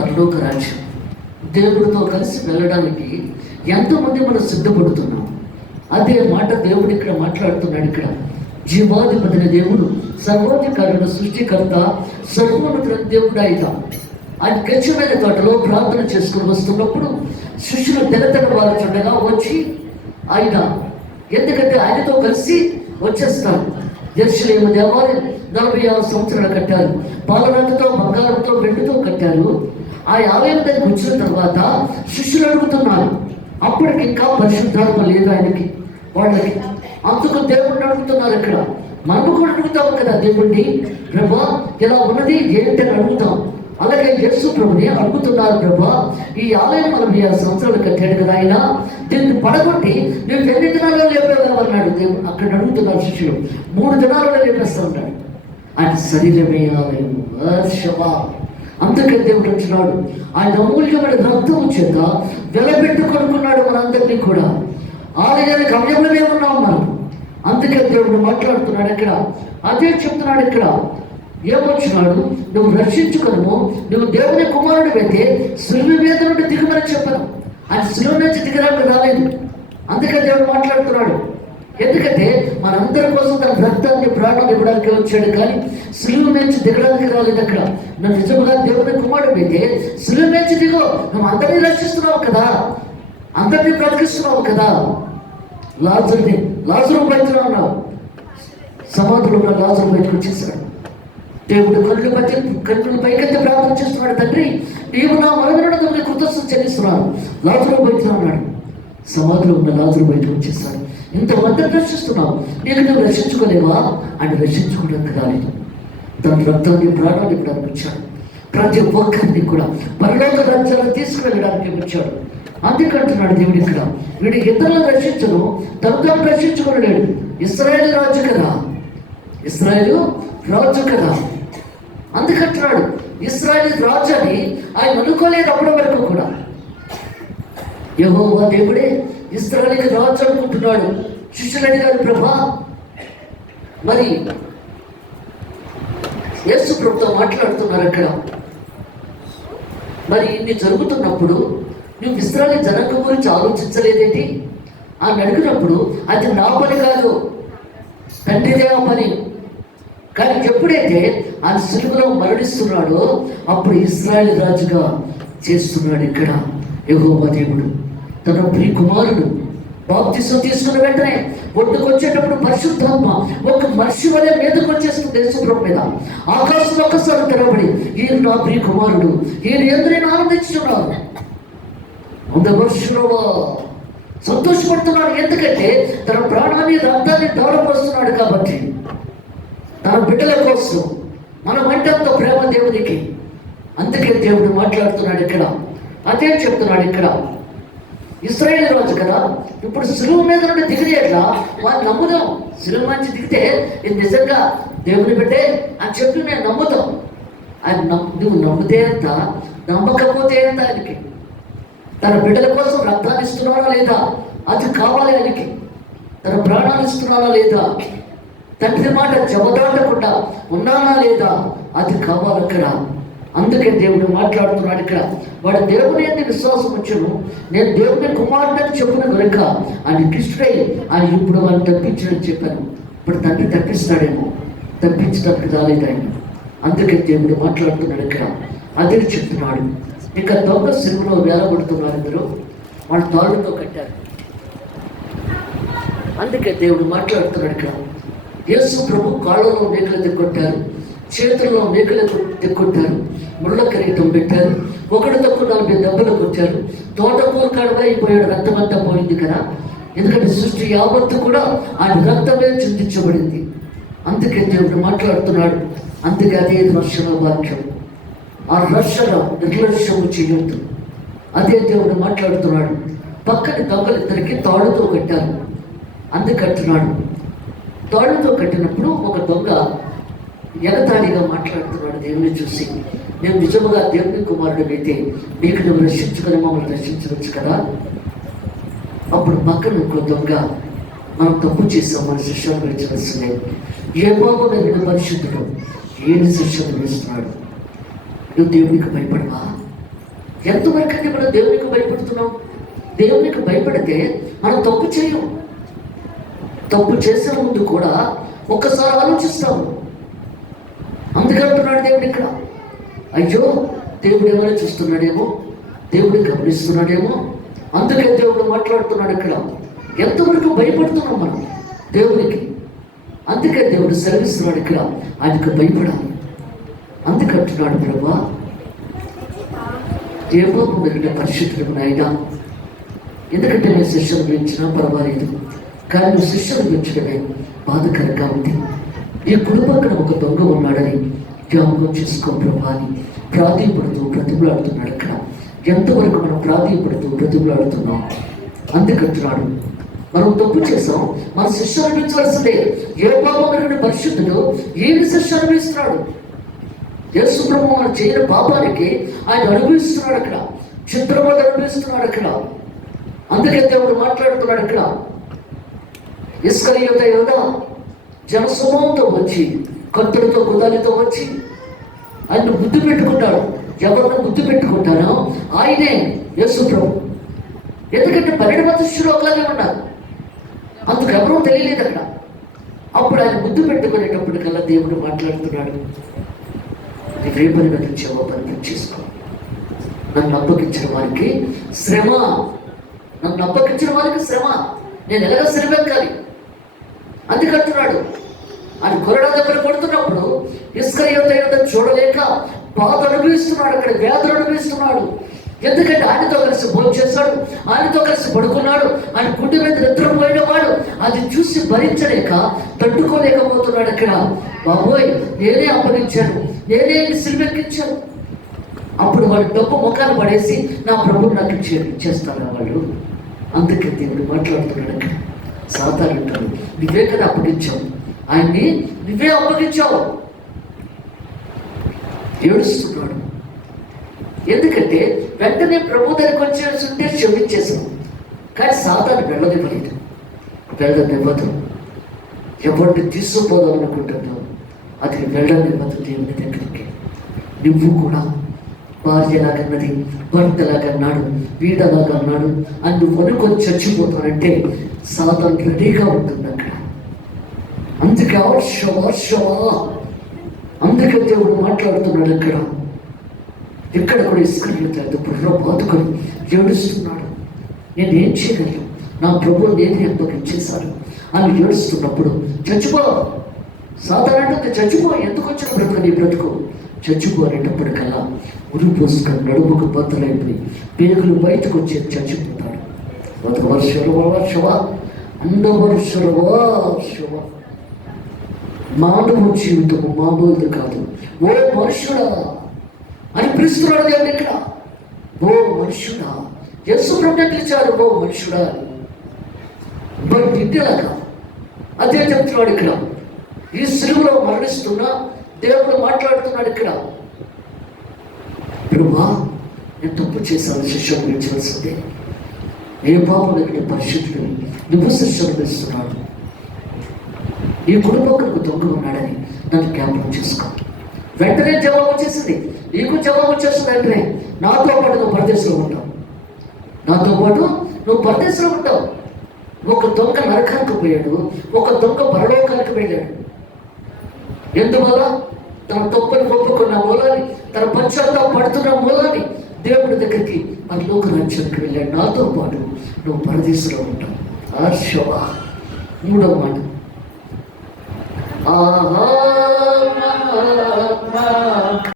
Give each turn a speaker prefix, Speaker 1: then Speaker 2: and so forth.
Speaker 1: పరలోక రాజ్యం దేవుడితో కలిసి వెళ్ళడానికి ఎంతమంది మనం సిద్ధపడుతున్నాం. అదే మాట దేవుడు ఇక్కడ మాట్లాడుతున్నాడు ఇక్కడ. జీవాధిపతిన దేవుడు సర్వాధికారుడు సృష్టికర్త సర్వోన్నతుల దేవుడు ఆయన ఆయన గచ్చమైన తోటలో ప్రార్థన చేసుకుని వస్తున్నప్పుడు శిష్యులు తెలతడ వారు చూడగా వచ్చి ఆయన ఎందుకంటే ఆయనతో కలిసి వచ్చేస్తారు. జెరూసలేము దేవాలయం నలభై ఆరు సంవత్సరాలు కట్టారు. పాలరాతితో బంగారంతో వెండితో కట్టారు. ఆ ఆలయం దగ్గరికి వచ్చిన తర్వాత శిష్యులు అడుగుతున్నారు అప్పటికి ఇంకా పరిశుద్ధాత్మ లేదు ఆయనకి వాళ్ళకి? అందుకు దేవుడిని అడుగుతున్నారు ఇక్కడ. మనం కూడా అడుగుతాం కదా దేవుణ్ణి? ప్రభా ఇలా ఉన్నది ఏంటని అడుగుతాం. అలాగే యేసు ప్రభుని అడుగుతున్నారు ప్రభా ఈ ఆలయం నలభై ఆరు సంవత్సరాలు కట్టాడు కదా ఆయన? దీన్ని పడగొట్టి మేము ఎన్ని దినాల్లో లేపేవారన్నాడు దేవుడు అక్కడ అడుగుతున్నారు శిష్యులు. మూడు దినాలలో లేపేస్తా ఉన్నాడు ఆయన శరీరమే ఆలయం అందుకే దేవుడు వచ్చినాడు ఆయన అమూల్యమైన రక్తం చేత వెలబెట్టు కొనుక్కున్నాడు మనందరినీ కూడా. ఆలయానికి అవయవమే ఉన్నాం మనం. అందుకే దేవుడు మాట్లాడుతున్నాడు ఇక్కడ. అదే చెప్తున్నాడు ఇక్కడ. ఏమొచ్చినాడు నువ్వు రక్షించుకొనము. నువ్వు దేవుని కుమారుడు అయితే శిలువ మీద నుండి దిగుమని చెప్పను. ఆయన శిలువ నుంచి దిగడానికి రాలేదు. అందుకే దేవుడు మాట్లాడుతున్నాడు. ఎందుకంటే మనందరి కోసం తన రక్తాన్ని ప్రాణం ఇవ్వడానికి వచ్చాడు కానీ సులువు నుంచి దిగడానికి రాలేదు అక్కడ. నువ్వు నిజంగా దేవుని కుమారుడు అయితే సులువు నుంచి దిగో. నువ్వు అందరినీ రక్షిస్తున్నావు కదా. అందరినీ బ్రతికిస్తున్నావు కదా. లాజుని లాజులు బయటలో ఉన్నావు. సమాధులు ఉన్న లాజరు బయటకు వచ్చేసాడు దేవుడు కళ్ళు పట్టి కళ్ళు పైకెత్తి ప్రార్థన చేస్తున్నాడు తండ్రి నీవు నా మరణుడు కృతజ్ఞత చెల్లిస్తున్నాను. లాజరు బయటలో ఉన్నాడు. సమాధిలో ఉన్న లాజులు బయటకు వచ్చేసాడు ఇంతమందిని రక్షిస్తున్నావు? నేను నువ్వు రక్షించుకోలేవా అని రక్షించుకోవడానికి రాలేదు తన రక్తాన్ని ప్రాణాన్ని ఇవ్వడానికి వచ్చాడు ప్రతి ఒక్కరిని కూడా పరలోక రాజ్యాలను తీసుకువెళ్ళడానికి వచ్చాడు అందుకంటున్నాడు దేవుడు ఇక్కడ వీడు ఇతరులను రక్షించను? తను తాను రక్షించుకోలేడు ఇస్రాయేల్ రాజు కదా. ఇస్రాయేల్ రాజు కదా. అందుకంటున్నాడు ఇస్రాయేల్ రాజు అని ఆయన అనుకోలేదు అప్పటి వరకు కూడా. యహోవా దేవుడే ఇస్రాయల్కి రాజు అనుకుంటున్నాడు. శిష్యులు అడిగారు ప్రభా. మరి యేసు ప్రభుతో మాట్లాడుతున్నారు అక్కడ. మరి ఇన్ని జరుగుతున్నప్పుడు నువ్వు ఇస్రాయల్ జనాంగం గురించి ఆలోచించలేదేంటి? అని అడిగినప్పుడు అది నా పని కాదు. తండ్రిదే ఆ పని. కానీ ఎప్పుడైతే ఆయన సిలువలో మరణిస్తున్నాడో అప్పుడు ఇస్రాయల్ రాజుగా చేస్తున్నాడు ఇక్కడ యెహోవా దేవుడు. తన ప్రియ కుమారుడు బాప్తిసం తీసుకున్న వెంటనే ఒడ్డుకు వచ్చేటప్పుడు పరిశుద్ధాత్మ ఒక మనిషి వలె మీదకు వచ్చేస్తుంది దేశపురం మీద. ఆకాశం ఒక్కసారి తెరవబడి ఈయన నా ప్రియ కుమారుడు ఈయన ఎందుకు నేను ఆనందించున్నాను అందవర్షులవా సంతోషపడుతున్నాడు. ఎందుకంటే తన ప్రాణాన్ని రక్తాన్ని దాడపరుస్తున్నాడు కాబట్టి. తన బిడ్డల కోసం మనం అంటే ప్రేమ దేవునికి. అందుకే దేవుడు మాట్లాడుతున్నాడు ఇక్కడ. అదే చెప్తున్నాడు ఇక్కడ. ఇస్రాయేల్ రోజు కదా? ఇప్పుడు సులువు మీద నుండి దిగితే ఎట్లా? వాళ్ళు నమ్ముదాం. సులువు నుంచి దిగితే ఇది నిజంగా దేవుని బిడ్డే అని చెప్పి నేను నమ్ముతాం. ఆయన నువ్వు నమ్మితే ఎంత? నమ్మకపోతే ఎంత ఆయనకి? తన బిడ్డల కోసం రక్తాన్ని ఇస్తున్నారా లేదా? అది కావాలి ఆయనకి. తన ప్రాణాలు ఇస్తున్నారా లేదా? తండ్రి మాట జవదాటకుండా ఉన్నానా లేదా? అది కావాలి అక్కడ. అందుకే దేవుడు మాట్లాడుతున్నాడు ఇక్కడ. వాడు దేవుని విశ్వాసం వచ్చును నేను దేవుని కుమారుడని చెప్పిన కనుక ఆయన కృష్ణుడై ఆయన ఇప్పుడు వాళ్ళు తప్పించడని చెప్పాను. ఇప్పుడు తండ్రి తప్పిస్తాడేమో. తప్పించడానికి రాలేదు ఆయన అందుకే దేవుడు మాట్లాడుతున్నాడు ఇక్కడ. అదే చెప్తున్నాడు. ఇక దొంగ సిరువులో వేలబడుతున్నారు ఇద్దరు. వాళ్ళు తాళ్ళతో కట్టారు. అందుకే దేవుడు మాట్లాడుతున్నాడు ఇక్కడ. యేసు ప్రభు కాళ్ళలో మేకలు కొట్టారు. చేతుల్లో మేకలు తెక్కుంటారు ముళ్ళ కిరీటం పెట్టారు ఒకటి తక్కువ నలభై దెబ్బలు కొట్టారు. తోటకూర కడవైపోయాడు రక్తమంతా పోయింది కదా? ఎందుకంటే సృష్టి యావత్తు కూడా ఆయన రక్తమే చింతించబడింది. అందుకే దేవుడు మాట్లాడుతున్నాడు అందుకే అదే రక్షణ వాక్యం. ఆ రక్షణ నిర్లక్ష్యము చేయొద్దు. అదే దేవుడు మాట్లాడుతున్నాడు పక్కన దొంగలిద్దరికి తాడుతో కట్టారు అందుకంటున్నాడు తాడుతో కట్టినప్పుడు ఒక దొంగ ఎగతాళిగా మాట్లాడుతున్నాడు దేవుని చూసి. మేము నిజముగా దేవుని కుమారుడు అయితే మీకు నువ్వు రక్షించుకొని మమ్మల్ని రక్షించవచ్చు కదా? అప్పుడు పక్కన ఇంకో దొంగ మనం తప్పు చేసాం మన శిష్యాలు విడిచవలసిందే ఏ బాబు నేను పరిశుద్ధుడు ఏమి శిష్యులు వేస్తున్నాడు నువ్వు దేవునికి భయపడవా? ఎంతవరకంటే మనం దేవునికి భయపడుతున్నాం? దేవునికి భయపడితే మనం తప్పు చేయం తప్పు చేసే ముందు కూడా ఒక్కసారి ఆలోచిస్తాము. అందుకంటున్నాడు దేవుడు ఇక్కడ. అయ్యో దేవుడు ఏమైనా చూస్తున్నాడేమో? దేవుడు గమనిస్తున్నాడేమో? అందుకే దేవుడు మాట్లాడుతున్నాడు ఇక్కడ. ఎంతవరకు భయపడుతున్నాం మనం? దేవునికి. అందుకే దేవుడు సెలవిస్తున్నాడు ఇక్కడ. ఆయనకు భయపడాలి. అందుకంటున్నాడు ప్రభా ఏ పాపం పరిస్థితులకు నాయన. ఎందుకంటే మేము శిష్యులు గురించినా పర్వాలేదు. కానీ నువ్వు శిష్యులు గురించడమే బాధకరంగా ఉంది. ఈ కుటుంబక్కడ ఒక దొంగ ఉన్నాడని జ్ఞాపకం చేసుకో ప్రభా అని ప్రాధీయపడుతూ బ్రతిమలాడుతున్నాడు అక్కడ. ఎంతవరకు మనం ప్రాధీయపడుతూ బ్రతిమలాడుతున్నాం? అందుకంటున్నాడు మనం తప్పు చేసాం మన శిష్య అనిపించవలసిందే ఏ పాపమైన పరిశుద్ధుడు ఏమి శిష్య అనిపిస్తున్నాడు? యేసు ప్రభు చేయని పాపానికి ఆయన అనుభవిస్తున్నాడు అక్కడ. చిత్రపద అనుభవిస్తున్నాడు అక్కడ. అందుకే దేవుడు మాట్లాడుతున్నాడు అక్కడ. ఇస్కరియోత యోధ జనసమూహంతో వచ్చి కత్తులతో గుదాలితో వచ్చి ఆయన బుద్ధి పెట్టుకుంటాడు. ఎవరిని బుద్ధి పెట్టుకుంటారో? ఆయనే యేసు ప్రభు. ఎందుకంటే పన్నెండు మంది శిష్యులు ఒకలాగే ఉన్నారు. అందుకు ఎవరూ తెలియలేదు అక్కడ. అప్పుడు ఆయన బుద్ధి పెట్టుకునేటప్పటికల్లా దేవుడు మాట్లాడుతున్నాడు. నీవే పని బతించావో పని చేసుకో. నన్ను అప్పగించిన వారికి శ్రమ. నన్ను అప్పగించిన వారికి శ్రమ. నేను ఎలాగ శ్రమ ఎక్కాలి? అందుకంటున్నాడు ఆయన కొరడా దగ్గర కొడుతున్నప్పుడు ఇస్కరియోత చూడలేక బాధ అనుభవిస్తున్నాడు అక్కడ వ్యాధులు అనుభవిస్తున్నాడు. ఎందుకంటే ఆయనతో కలిసి భోజనం చేశాడు ఆయనతో కలిసి పడుకున్నాడు ఆయన గుండె మీద నిద్రపోయిన వాడు. అది చూసి భరించలేక తట్టుకోలేకపోతున్నాడు అక్కడ. బాబోయ్ నేనే అప్పగించాను నేనే సిరిమెక్కించాను అప్పుడు వాడు డబ్బు ముఖాలు పడేసి నా ప్రభు నాకు ఇచ్చేస్తాను వాళ్ళు? అందుకే దేవుడు మాట్లాడుతున్నాడు అక్కడ. సాధారణ అంటాడు నువ్వే కదా అప్పగించావు. ఆయన్ని నువ్వే అప్పగించావు. ఏడుస్తున్నాడు. ఎందుకంటే వెంటనే ప్రభు దగ్గరికి వచ్చేసి ఉంటే క్షమించేశాం కానీ సాతాను వెళ్ళనివ్వలేదు. వెళ్ళనివ్వదు. ఎవరిని తీసుకుపోదాం అనుకుంటున్నావు అది వెళ్ళనివ్వదు దేవుని దగ్గరికి. నువ్వు కూడా భార్యలాగన్నది భర్తలాగన్నాడు వీడలాగా అన్నాడు అని నువ్వు అనుకొని చచ్చిపోతానంటే సాతాను రెడీగా ఉంటుంది అక్కడ అందుకే ఆవర్షవా ఆవర్షవా అందుకే దేవుడు మాట్లాడుతున్నాడు ఇక్కడ ఇక్కడ కూడా ఇసుకలేదు బుర్ర బాతుకొని ఏడుస్తున్నాడు. నేను ఏం చేయగలను? నా ప్రభు నేనే అప్పగించేశాను అని ఏడుస్తున్నప్పుడు చచ్చిపో. సాధారణంగా చచ్చిపో. ఎందుకు వచ్చిన బ్రతుకు? నీ బ్రతుకు. చచ్చిపో అనేటప్పటికల్లా ఉరి పోసుకొని నడుముకు బద్దలైపోయి పేగులు బయటకు వచ్చి చచ్చిపోతాడు. ఒక వర్షలు వర్షవా అందరు వర్షలు వర్షవా మానవ జీవితము మామూలుది కాదు. ఓ మనుషుడా అని పిలుస్తున్నాడు దేవుడు ఇక్కడ. ఓ మనుషుడా యస్సు ప్రభు పిలిచాడు ఓ మనుషుడా అని. బట్ అదే చెప్తున్నాడు ఇక్కడ. ఈ సిలువలో మరణిస్తున్నా దేవుడు మాట్లాడుతున్నాడు ఇక్కడ. ప్రభా నేను తప్పు చేశాను శిష్యం పిలిచవలసిందే ఏ పాపం దగ్గర పరిశుద్ధుడు నువ్వు శిష్యం పిలుస్తున్నాడు నీ కుటుంబంకు దొంగలు ఉన్నాడని నన్ను జ్ఞాపకం చేసుకో. వెంటనే జవాబు వచ్చేసింది. నీకు జవాబు వచ్చేస్తుంది వెంటనే నాతో పాటు నువ్వు పరదేశంలో ఉంటావు. నాతో పాటు నువ్వు పరదేశంలో ఉంటావు. ఒక దొంగ నరకానికి పోయాడు. ఒక దొంగ పరలోకానికి వెళ్ళాడు. ఎందువల్ల? తన తప్పుని ఒప్పుకున్న మూలాన్ని తన పశ్చాత్తా పడుతున్న మూలాన్ని దేవుడి దగ్గరికి పరలోక రాజ్యానికి వెళ్ళాడు. నాతో పాటు నువ్వు పరదేశంలో ఉంటావు. ఆర్షవా. మూడవ మాట. Allahumma